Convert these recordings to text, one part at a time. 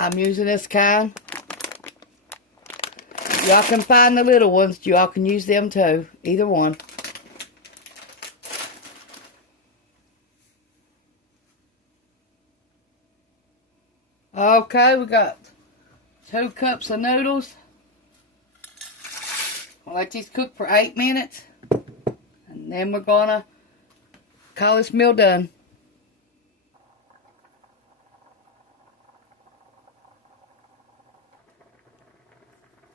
I'm using this kind. Y'all can find the little ones. Y'all can use them too. Either one. Okay, we got 2 cups of noodles. I'll let these cook for 8 minutes. And then we're gonna call this meal done.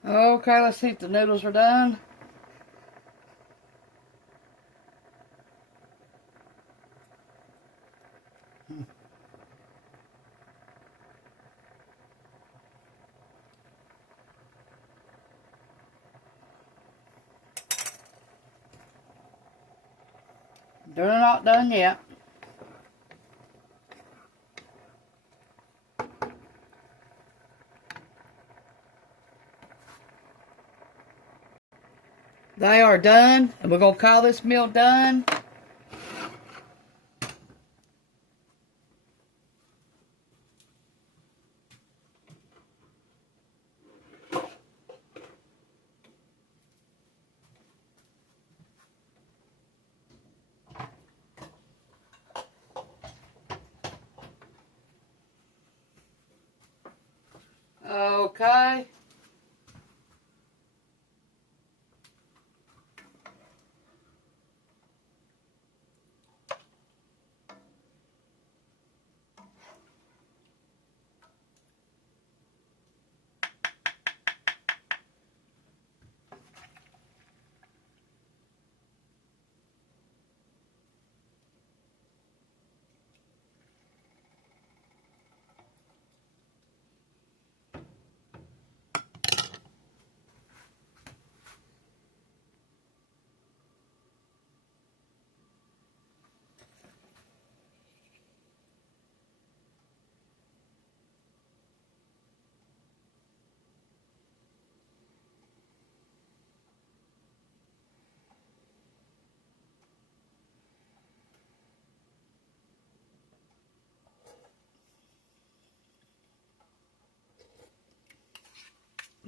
Okay, let's see if the noodles are done. They're not done yet. They are done, and we're going to call this meal done. Okay.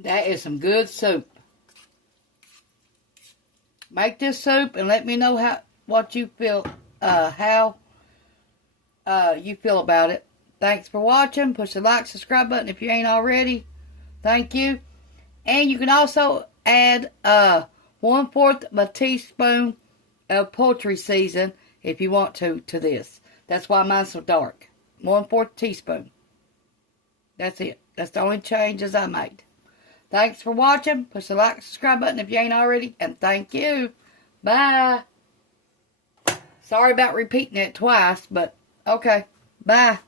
That is some good soup. Make this soup and let me know what you feel, how you feel about it. Thanks for watching. Push the like, subscribe button if you ain't already. Thank you. And you can also add 1/4 of a teaspoon of poultry season if you want to this. That's why mine's so dark. 1/4 teaspoon. That's it. That's the only changes I made. Thanks for watching. Push the like, subscribe button if you ain't already. And thank you. Bye. Sorry about repeating it twice, but okay. Bye.